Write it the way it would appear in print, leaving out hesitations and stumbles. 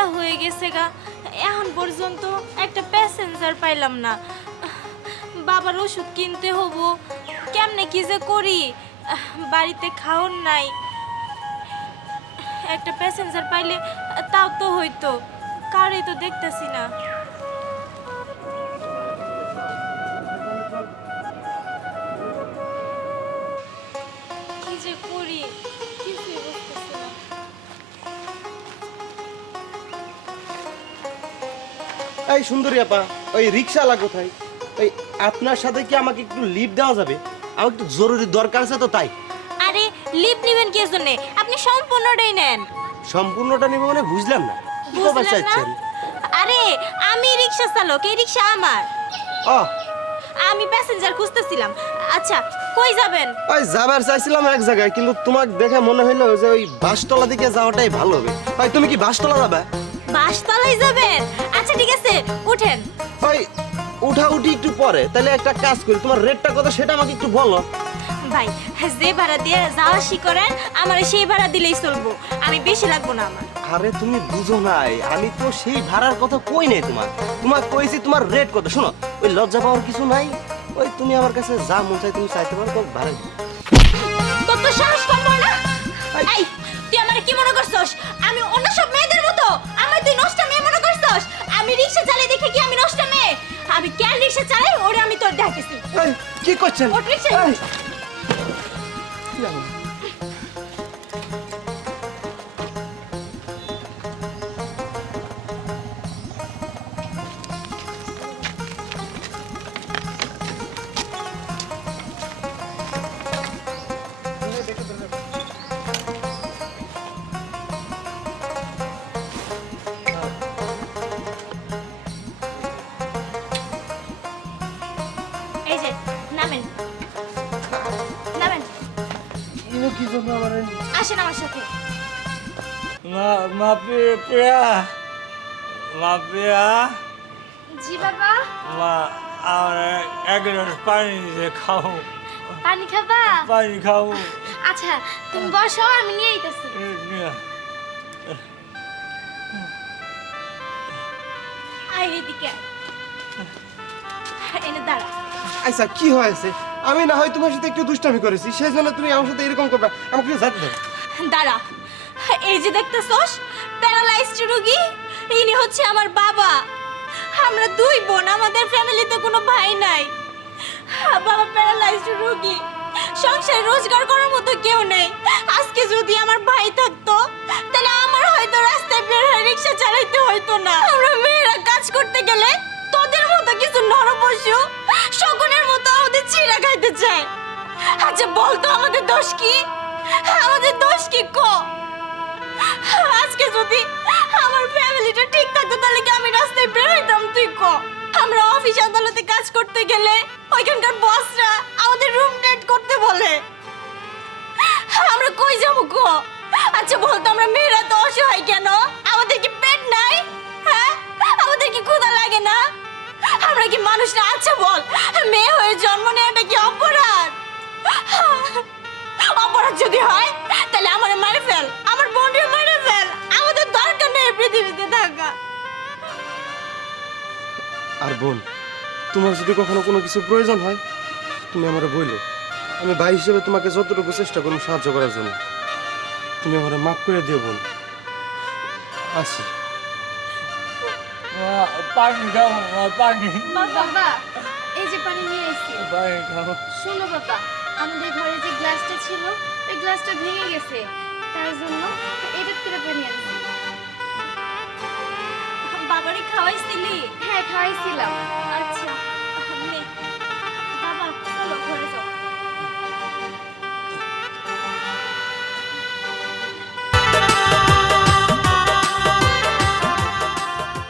বেলা হয়ে গেছে গা, এখন পর্যন্ত একটা প্যাসেঞ্জার পাইলাম না। বাবার ওষুধ কিনতে হবো, কেমনে কি যে করি, বাড়িতে খাওন নাই। একটা প্যাসেঞ্জার পাইলে তাও তো হইতো, কারই তো দেখতেছি না। কি যে করি কিছুই বুঝতেছি না। এই সুন্দরী আপা, ওই রিক্সাওয়ালা কোথায়? ওই আপনার সাথে কি আমাকে একটু লিফট দেওয়া যাবে? আমার একটু জরুরি দরকার আছে তো তাই। আরে লিভ নেবেন কি জন্যে? আপনি সম্পূর্ণটাই নেন। সম্পূর্ণটা নিব মানে বুঝলাম না, কি খবর বুঝলেন না? চাইছেন? আরে আমি রিক্সা চালক, এই রিক্সা আমার। ও আমি প্যাসেঞ্জার খুঁজতেছিলাম। আচ্ছা কই যাবেন? ওই যাবার চাইছিলাম এক জায়গায়, কিন্তু তোমাকে দেখে মনে হইলো যে ওই বাসতলা দিকে যাওয়াটাই ভালো হবে। ভাই তুমি কি বাসতলা যাবে? বাসতলায় যাবেন? আচ্ছা ঠিক আছে, উঠেন। ওই উঠি একটু পরে, তাহলে একটা কাজ করি, তোমার রেটটা কত সেটা আমাকে একটু বলো। ভাই যে ভাড়া দিয়ে যাওয়া আসি করেন, আমার সেই ভাড়া দিলেই চলবো, আমি বেশি লাগবো না আমার। আরে তুমি বুঝো নাই, আমি তো সেই ভাড়ার কথা কই নাই তোমার কইছি তোমার রেট কত। শোনো, ওই লজ্জা পাওয়ার কিছু নাই, ওই তুমি আমার কাছে যা মন চাই তুমি চাইতে পারো, তো ভাড়া দিও। তোর তো সাহস কম হয় না? এই তুই আমার কি মনে করছস? আমি অন্য সব মেয়েদের মতো আমার তুই নষ্টা মেয়ে মনে করছস? আমি রিকশা চালাই দেখে কি আমি নষ্টা মেয়ে? আমি কেন রিকশা চালাই ওরে আমি তোর দেখেছি। এই, কি করছেন? ওঠ রিকশায়। এই, কি হলো? এই যে নামেন, নামেন, ইনো কি জন্য আমার আসেন আমার সাথে। মা প্রিয়া, মা প্রিয়া, জি বাবা। মা আমার এক গ্লাস পানি দিয়ে খাও, পানি খাবা? পানি খাও। আচ্ছা তুমি বসো, আমি নিয়ে আইতাছি। আই এদিকে আয়। এনে দাঁড়া। আচ্ছা কি হয়েছে? আমি না হয় তোমার সাথে একটু দুষ্টামি করেছি, সেই জন্য তুমি আমার সাথে এরকম করবে? আমাকে একটু যেতে দাও। দাঁড়া, এই যে দেখতেছস প্যারালাইজড রোগী, ইনি হচ্ছে আমার বাবা। আমরা দুই বোন, আমাদের ফ্যামিলিতে কোনো ভাই নাই। বাবা প্যারালাইজড রোগী, সংসারে রোজগার করার মতো কেউ নেই। আজকে যদি আমার ভাই থাকতো তাহলে আমার হয়তো রাস্তায় বের হয়ে রিক্সা চালাইতে হইতো না। আমরা মেয়েরা কাজ করতে গেলে তোদের মতো কিছু নরপশু শকুনের মতো আমাদের ছিঁড়া খাইতে চায়। আচ্ছা বলতো আমাদের দোষ কি? আমাদের দোষ কি ক? আজকে যদি আমার ফ্যামিলিটা ঠিক থাকতো তাহলে কি আমি রাস্তায় বের হইতাম তুই ক? আমরা অফিস আদালতে কাজ করতে গেলে ওইখানকার বসরা আমাদের রুম রেন্ট করতে বলে। আমরা কই যাবো ক? আচ্ছা বলতো আমরা মেয়েরা তো অসহায় কেন? আমাদের কি পেট নাই? হ্যাঁ, আমাদের কি ক্ষুধা লাগে না? আমরা কি মানুষ না? আচ্ছা বল, মেয়ে হয়ে জন্ম নেওয়াটা কি অপরাধ? অপরাধ যদি হয় তাহলে আমার মেরে ফেল, আমার বোনকে মেরে ফেল, আমাদের দরকার নেই এই পৃথিবীতে থাকা। আর বোন, তোমার যদি কখনো কোনো কিছু প্রয়োজন হয় তুমি আমারে বইলো, আমি ভাই হিসেবে তোমাকে যতটুকু চেষ্টা করব সাহায্য করার জন্য। তুমি আমারে মাফ করে দিও বোন। আসি। মা পানি খাও, মা পানি, বাবা এই যে পানি নিয়ে এসেছি। পানি খাও। শোনো বাবা, আমাদের ঘরে যে গ্লাসটা ছিল ওই গ্লাসটা ভেঙে গেছে, তার জন্য এটা থেকে পানি আনছি। বাবারে খাওয়াইছিলি? হ্যাঁ খাওয়াইছিলাম। আচ্ছা